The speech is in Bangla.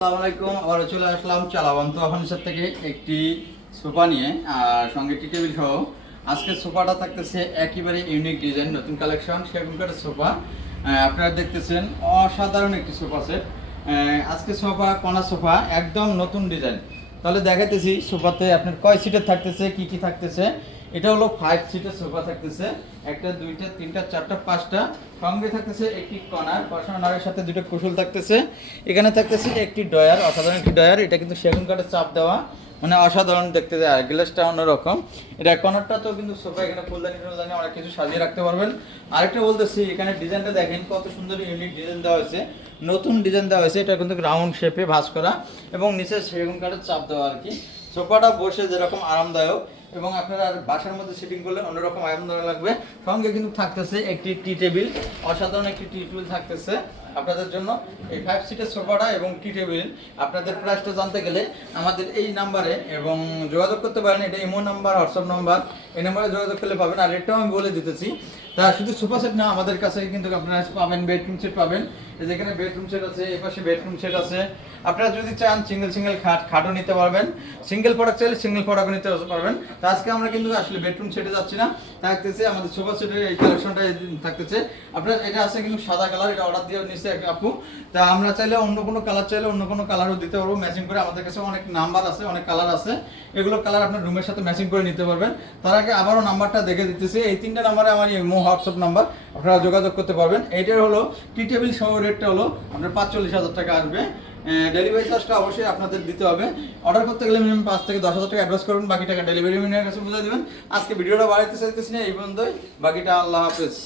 আসসালামু আলাইকুম চলে আসলাম চালাবন্ত ফার্নিচার থেকে একটি সোফা নিয়ে, আর সঙ্গে টি টেবিল সহ। আজকে সোফাটা থাকতেছে একেবারে ইউনিক ডিজাইন নতুন কালেকশন সেগুন সোফা। আপনারা দেখতেছেন অসাধারণ একটি সোফা সেট আজকে সোফা, কণা সোফা, একদম নতুন ডিজাইন তাহলে দেখাইতেছি সোফাতে আপনার কয় সিটের থাকতেছে, কি কি থাকতেছে। এটা হলো ফাইভ সিটের সোফা থাকতেছে। একটা, দুইটা, তিনটা, চারটা, পাঁচটা। সঙ্গে থাকতেছে একটি কর্নার কর্নারের সাথে দুটো কুশল থাকতেছে। এখানে থাকতেছে একটি ডয়ার অসাধারণ একটি ডয়ার এটা কিন্তু সেগুন কাঠের চাপ দেওয়া মানে অসাধারণ দেখতে যায়। গ্লাসটা অন্যরকম। এটা কর্নারটা তো কিন্তু সোফা এখানে ফুলদানি টুলদানি অনেক কিছু সাজিয়ে রাখতে পারবেন। আরেকটা বলতেছি, এখানে ডিজাইনটা দেখেন কত সুন্দর ইউনিক ডিজাইন দেওয়া হয়েছে। নতুন ডিজাইন দেওয়া হয়েছে। এটা কিন্তু রাউন্ড শেপে ভাঁজ করা এবং নিচে সেগুন কাঠের চাপ দেওয়া আর কি। সোফাটা বসে যেরকম আরামদায়ক এবং আপনারা বাসার মধ্যে সিটিং করলে অন্যরকম আনন্দ লাগবে। সঙ্গে কিন্তু থাকতেছে একটি টি টেবিল অসাধারণ একটি টি টেবিল থাকতেছে। আপনাদের জন্য এই ফাইভ সিটের সোফাটা এবং টি টেবিল আপনাদের প্রাইসটা জানতে গেলে আমাদের এই নাম্বারে এবং যোগাযোগ করতে পারেন, এটা ইমো নাম্বার হোয়াটসঅ্যাপ নাম্বার, এই নাম্বারে যোগাযোগ করলে পাবেন। আর রেটটাও আমি বলে দিতেছি, তা শুধু সোফা সেট না, আমাদের কাছে কিন্তু আপনারা পাবেন বেডরুম সেট পাবেন। যেখানে বেডরুম সেট আছে, এই পাশে বেডরুম সেট আছে। আপনারা যদি চান সিঙ্গেল সিঙ্গেল খাট, খাটও নিতে পারবেন। সিঙ্গেল প্রোডাক্ট চাইলে সিঙ্গেল প্রোডাক্টও নিতে পারবেন। তা আজকে আমরা কিন্তু আসলে বেডরুম সেটে যাচ্ছি না। থাকতেছে আমাদের সোফা সেটের এই কালেকশনটা থাকতেছে। আপনার এটা আছে কিন্তু সাদা কালার এটা অর্ডার দিয়ে নিচ্ছে এক আপু। তা আমরা চাইলে অন্য কোনো কালার চাইলে অন্য কোনো কালারও দিতে পারব। ম্যাচিং করে আমাদের কাছে অনেক নাম্বার আছে, অনেক কালার আছে। এগুলো কালার আপনার রুমের সাথে ম্যাচিং করে নিতে পারবেন। তার আগে আবারও নাম্বারটা দেখে দিতেছি। এই তিনটা নাম্বারে আমার ইমো হোয়াটসঅ্যাপ নাম্বার আপনারা যোগাযোগ করতে পারবেন। এইটার হলো টি টেবিল সহ রেটটা হলো আপনার পাঁচচল্লিশ হাজার টাকা আসবে। ডেলিভারি চার্জটা অবশ্যই আপনাদের দিতে হবে। অর্ডার করতে গেলে মিনিমাম পাঁচ থেকে দশ হাজার টাকা অ্যাডভান্স করবেন। বাকি টাকা ডেলিভারি ম্যানের কাছে বুঝে দেবেন। আজকে ভিডিওটা বাড়াইতে চাইতেছি না, এই পর্যন্তই। বাকিটা আল্লাহ হাফেজ।